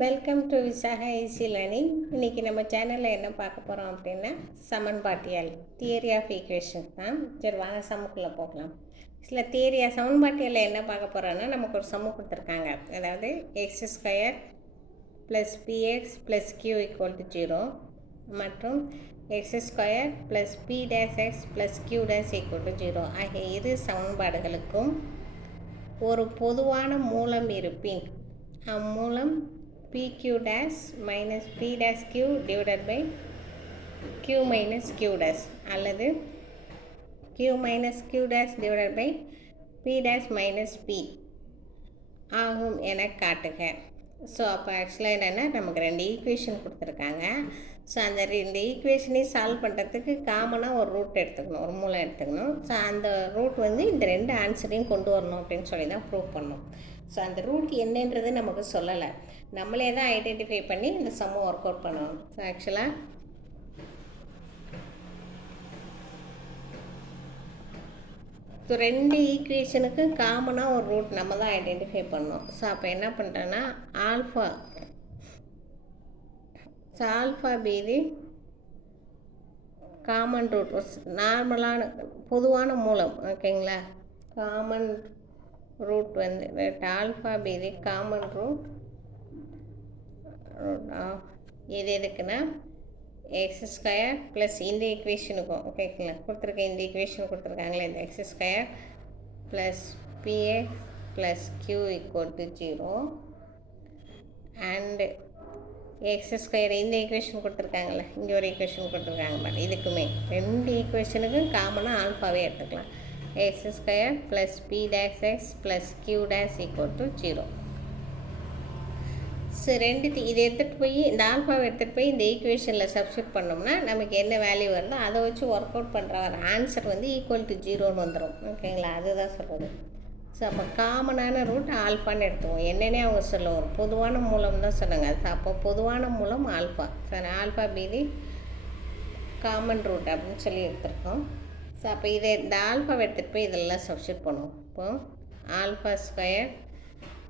Welcome to Visaka easy learning இன்றைக்கி நம்ம சேனலில் என்ன பார்க்க போகிறோம் அப்படின்னா சமன்பாட்டியல் தியரி ஆஃப் ஈக்குவேஷன் தான் சரி வாங்க சம்முக்குள்ளே போகலாம். சில தியரியா சமன்பாட்டியலில் என்ன பார்க்க போகிறோன்னா நமக்கு ஒரு சம்மு கொடுத்துருக்காங்க. அதாவது x square plus p x plus q equal to zero மற்றும் x square plus p dash x plus q dash equal to zero ஆகிய இரு சமன்பாடுகளுக்கும் ஒரு பொதுவான மூலம் இருப்பின் அம்மூலம் pq dash minus p dash q divided by q minus q dash அல்லது q minus q dash divided by p dash minus p ஆகும் என காட்டுக. So அப்போ ஆக்சுவலாக என்னென்னா நமக்கு ரெண்டு ஈக்குவேஷன் கொடுத்துருக்காங்க. ஸோ அந்த ரெண்டு ஈக்குவேஷனையும் சால்வ் பண்ணுறதுக்கு காமனாக ஒரு ரூட் எடுத்துக்கணும் ஒரு மூலம் எடுத்துக்கணும். ஸோ அந்த ரூட் வந்து இந்த ரெண்டு ஆன்சரையும் கொண்டு வரணும் அப்படின்னு சொல்லி தான் ப்ரூவ் பண்ணணும் ஸோ அந்த ரூட் என்னன்றது நமக்கு சொல்லலை. நம்மளே தான் ஐடென்டிஃபை பண்ணி இந்த சம்மம் ஒர்க் அவுட் பண்ணணும். ஸோ ஆக்சுவலாக ஸோ ரெண்டு ஈக்குவேஷனுக்கும் காமனாக ஒரு ரூட் நம்ம தான் ஐடென்டிஃபை பண்ணோம். ஸோ அப்போ என்ன பண்ணுறேன்னா alpha so alpha be the common root நார்மலான பொதுவான மூலம் ஓகேங்களா காமன் ரூட் வந்து alpha be the common root root of இது எதுக்குன்னா எக்ஸ் ஸ்கொயர் ப்ளஸ் இந்த ஈக்குவேஷனுக்கும் ஓகேங்களா கொடுத்துருக்க இந்த ஈக்குவேஷன் கொடுத்துருக்காங்களே இந்த x square plus p x plus q equal to zero and x square இந்த ஈக்குவேஷன் கொடுத்துருக்காங்களே இங்கே ஒரு ஈக்குவேஷன் கொடுத்துருக்காங்க பட் இதுக்குமே. ரெண்டு ஈக்குவேஷனுக்கும் காமனாக ஆல்ஃபாவே எடுத்துக்கலாம். X square plus p dash x plus q dash equal to zero so ரெண்டு இதை எடுத்துகிட்டு போய் இந்த ஆல்ஃபாவை எடுத்துகிட்டு போய் இந்த ஈக்குவேஷனில் சப்ஸ்டியூட் பண்ணோம்னா நமக்கு என்ன வேல்யூ வருதோ அதை வச்சு ஒர்க் அவுட் பண்ணுற ஆன்சர் வந்து ஈக்குவல் டு ஜீரோன்னு வந்துடும் ஓகேங்களா அதுதான் சொல்கிறது ஸோ அப்போ காமனான ரூட் ஆல்ஃபான்னு எடுத்துவோம் என்னென்னே அவங்க சொல்ல ஒரு பொதுவான மூலம் தான் சொன்னாங்க. அது அப்போ பொதுவான மூலம் alpha sir alpha be the common root அப்படின்னு சொல்லி எடுத்திருக்கோம். ஸோ அப்போ இதை இந்த ஆல்ஃபாவை எடுத்துகிட்டு போய் இதெல்லாம் சப்ஸ்டியூட் பண்ணுவோம். இப்போது alpha square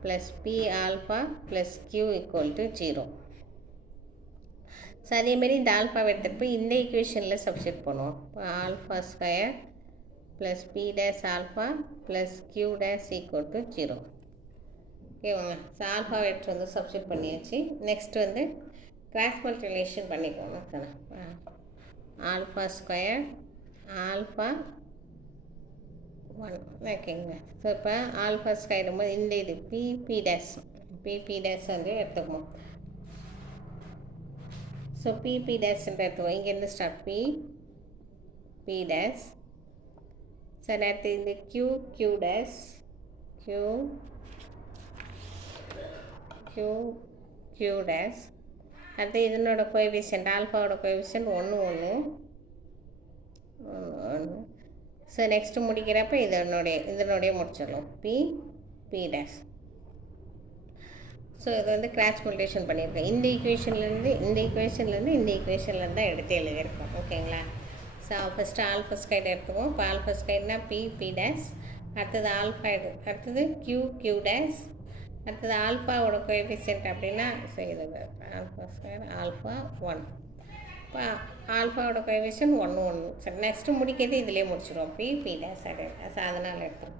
plus p alpha plus q equal to zero so அதேமாரி இந்த ஆல்ஃபாவை எடுத்துகிட்டு போய் இந்த ஈக்குவேஷனில் சப்ஸ்டியூட் பண்ணுவோம். இப்போ alpha square plus p dash alpha plus q dash equal to zero ஓகேவாங்க so alpha வெட் வந்து சப்ஸ்டியூட் பண்ணியாச்சு. நெக்ஸ்ட் வந்து கிராஸ் மல்டிலேஷன் பண்ணிக்கோங்க. Sir alpha square alpha one ஓகேங்க ஸோ இப்போ ஆல்ஃபா ஸ்கொயர் போது இந்த இது பிபி டேஸ் பிபி டேஸ் வந்து எடுத்துக்குவோம். ஸோ பிபி டேஸ்ன்ற எடுத்துக்குவோம். இங்கேருந்து start p p dash sir அடுத்து இந்த q q dash q q q dash அடுத்து இதனோட கோஎஃபிஷியன்ட் ஆல்ஃபாவோட கோஎஃபிஷியன்ட் ஒன்று ஒன்று. ஸோ நெக்ஸ்ட்டு முடிக்கிறப்ப இதனுடைய இதனுடைய முடிச்சிடலாம். பி பி டேஷ் ஸோ இது வந்து கிராஸ் மல்டேஷன் பண்ணியிருக்கேன். இந்த ஈக்குவேஷன்லேருந்து இந்த ஈக்குவேஷன்லேருந்து இந்த ஈக்குவேஷன்லேருந்து தான் எடுத்து எழுதியிருக்கோம். ஓகேங்களா ஸோ ஃபஸ்ட்டு ஆல்ஃபா ஸ்கைட் எடுத்துக்குவோம். இப்போ ஆல்ஃபா ஸ்கைட்னா பி பி டேஷ் அடுத்தது ஆல்ஃபா எடு அடுத்தது கியூ கியூ டேஷ் அடுத்தது ஆல்ஃபாவோட கோஎஃபிஷியன்ட் அப்படின்னா ஸோ இது ஆல்ஃபா ஸ்கொயர் ஆல்ஃபா ஒன் இப்போ ஆல்ஃபாவோட கோஎஃபிஷியன்ட் ஒன்று ஒன்று சரி நெக்ஸ்ட்டு முடிக்கிறது இதிலே முடிச்சிடுவோம் பி பி டேஸ் அது. அதனால் எடுத்துரும்.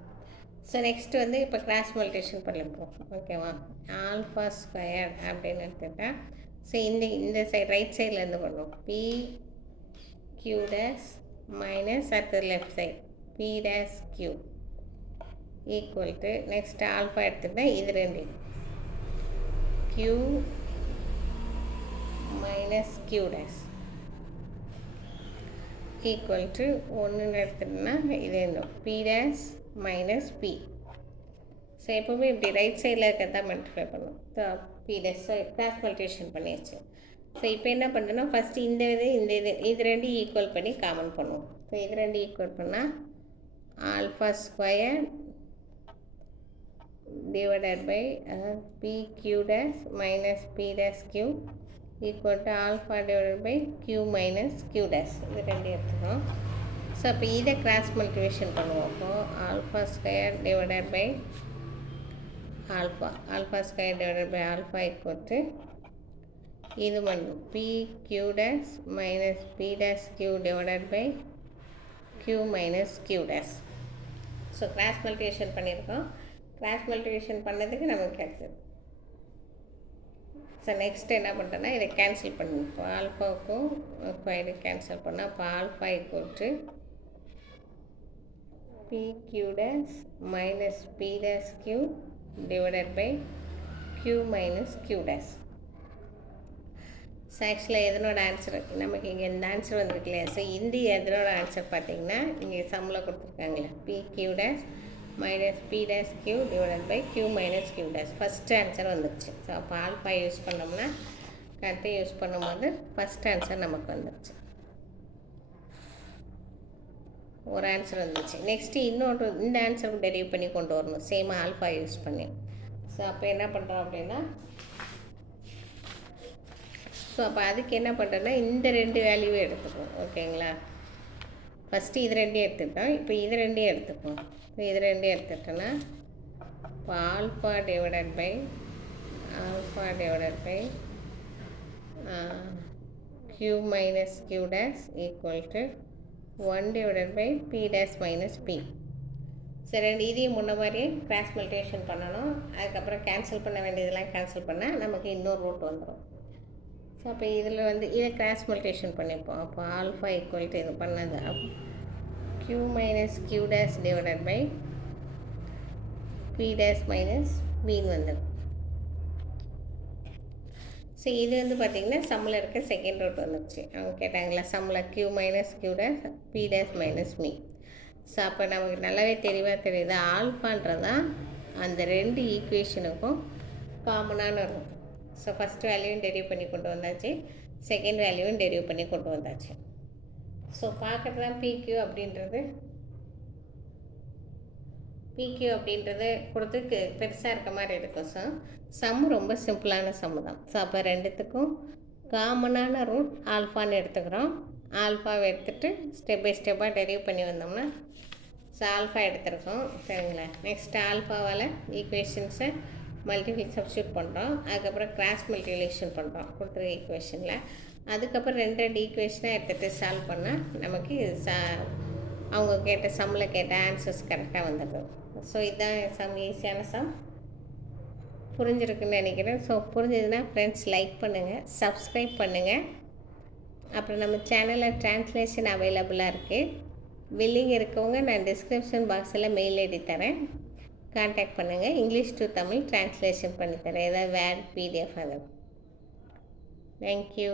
ஸோ நெக்ஸ்ட்டு வந்து இப்போ கிராஸ் மல்டிஷன் பண்ணிப்போம் ஓகேவா ஆல்ஃபா ஸ்கொயர் அப்படின்னு எடுத்துட்டா ஸோ இந்த இந்த சைட் ரைட் சைட்லேருந்து பண்ணுவோம் பி கியூ டேஸ் மைனஸ் அடுத்தது left side p dash q equal to next alpha எடுத்துட்டா இது ரெண்டு q minus q dash equal to ஒன்றுன்னு எடுத்துட்டோம்னா இது இருந்தோம் p dash minus p so எப்போவுமே இப்படி ரைட் சைடில் இருக்கிறத மல்டிஃபை பண்ணும். So p dash so cross multiplication பண்ணியாச்சு. ஸோ இப்போ என்ன பண்ணுறோன்னா ஃபஸ்ட்டு இந்த இது இந்த இது இது ரெண்டு ஈக்குவல் பண்ணி காமன் பண்ணுவோம். ஸோ இது ரெண்டு ஈக்குவல் பண்ணால் alpha square divided by p q dash minus p dash q equal to alpha divided by q minus q dash இது ரெண்டு எடுத்துக்கணும். ஸோ அப்போ இதை கிராஸ் மல்டிவேஷன் பண்ணுவோம். அப்போது alpha square divided by alpha alpha square divided by alpha equal to இது பண்ணும் p q dash minus p dash q divided by q minus q dash so cross multiplication பண்ணியிருக்கோம். Cross மல்டிவேஷன் பண்ணதுக்கு நமக்கு கிடைச்சது so next என்ன பண்ணுறேன்னா இதை cancel பண்ணி இப்போ ஆல்ஃபாவுக்கும் இப்போ கேன்சல் பண்ணால் இப்போ alpha equal to p q dash minus p dash q divided by q minus q dash so ஆக்சுவலாக எதனோட ஆன்சர் நமக்கு இங்கே இந்த ஆன்சர் வந்திருக்கு இல்லையா? ஸோ இந்த எதனோட ஆன்சர் பார்த்தீங்கன்னா இங்கே சம்மில் கொடுத்துருக்காங்களே p q dash minus p dash q divided by q minus q dash first answer வந்துடுச்சு ஸோ அப்போ ஆல்ஃபா யூஸ் பண்ணோம்னா கரெக்டாக யூஸ் பண்ணும்போது ஃபஸ்ட் ஆன்சர் நமக்கு வந்துடுச்சு ஒரு ஆன்சர் வந்துச்சு நெக்ஸ்ட்டு இன்னொரு இந்த ஆன்சருக்கு டெரிவ் பண்ணி கொண்டு வரணும். சேம் ஆல்ஃபா யூஸ் பண்ணி. ஸோ அப்போ என்ன பண்ணுறோம் அப்படின்னா ஸோ அப்போ அதுக்கு என்ன பண்ணுறேன்னா இந்த ரெண்டு வேல்யூவே எடுத்துப்போம் ஓகேங்களா ஃபஸ்ட்டு இது ரெண்டையும் எடுத்துக்கிட்டோம். இப்போ இது ரெண்டையும் எடுத்துப்போம் இப்போ இது ரெண்டு எடுத்துட்டோன்னா இப்போ alpha divided by alpha divided by q minus q dash equal to one divided by p dash minus p சரி ரெண்டு இதையும் முன்ன மாதிரியே கிராஸ் மல்டிவேஷன் பண்ணணும். அதுக்கப்புறம் கேன்சல் பண்ண வேண்டியதெல்லாம் கேன்சல் பண்ணால் நமக்கு இன்னொரு ரூட் வந்துடும் ஸோ அப்போ இதில் வந்து இதை கிராஸ் மல்டிவேஷன் பண்ணிப்போம். அப்போ ஆல்ஃபா ஈக்குவல் டு இது பண்ணது. Q minus q dash divided by p dash minus பின்னு வந்துடும் ஸோ இது வந்து பார்த்திங்கன்னா சம்மில் இருக்க செகண்ட் ரூட் வந்துடுச்சு அவங்க கேட்டாங்களா சம்மில் q minus q dash p dash minus me so அப்போ நமக்கு நல்லாவே தெளிவாக தெரியுது. ஆல்ஃபான்றதான் அந்த ரெண்டு ஈக்குவேஷனுக்கும் காமனான இருக்கும் ஸோ ஃபஸ்ட் வேல்யூவும் டெரிவ் பண்ணி கொண்டு வந்தாச்சு. செகண்ட் வேல்யூவும் டெரிவ் பண்ணி கொண்டு வந்தாச்சு. ஸோ பார்க்குறது தான் பிக்யூ அப்படின்றது. பிக்யூ அப்படின்றது கொடுத்து பெருசாக இருக்க மாதிரி இருக்கும் ஸோ சம் ரொம்ப சிம்பிளான சம்மு தான். ஸோ அப்போ ரெண்டுத்துக்கும் காமனான ரூட் ஆல்ஃபான்னு எடுத்துக்கிறோம். ஆல்ஃபாவை எடுத்துகிட்டு ஸ்டெப் பை ஸ்டெப்பாக டெரிவ் பண்ணி வந்தோம்னா ஸோ ஆல்ஃபா எடுத்துருக்கோம். சரிங்களா? நெக்ஸ்ட் ஆல்ஃபாவால் ஈக்குவேஷன்ஸை மல்டிபிள் சப்ஸ்டியூட் பண்ணுறோம் அதுக்கப்புறம் கிராஸ் மல்டிபிளேஷன் பண்ணுறோம் கொடுத்துருக்க ஈக்குவேஷனில் அதுக்கப்புறம் ரெண்டு ரெண்டு ஈக்குவேஷனாக எடுத்துகிட்டு சால்வ் பண்ணால் நமக்கு சா அவங்க கேட்ட சம்மில் கேட்ட ஆன்சர்ஸ் கரெக்டாக வந்துடும். ஸோ இதுதான் சம் ஈஸியான சம் புரிஞ்சிருக்குன்னு நினைக்கிறேன். ஸோ புரிஞ்சதுன்னா ஃப்ரெண்ட்ஸ் லைக் பண்ணுங்கள் சப்ஸ்கிரைப் பண்ணுங்கள் அப்புறம் நம்ம சேனலில் ட்ரான்ஸ்லேஷன் அவைலபிளாக இருக்குது வில்லிங் இருக்கவங்க நான் டிஸ்கிரிப்ஷன் பாக்ஸில் மெயில் ஐடி தரேன். காண்டாக்ட் பண்ணுங்கள் இங்கிலீஷ் டு தமிழ் ட்ரான்ஸ்லேஷன் பண்ணித்தரேன் ஏதாவது வேர்ட் பிடிஎஃப் அது. தேங்க்யூ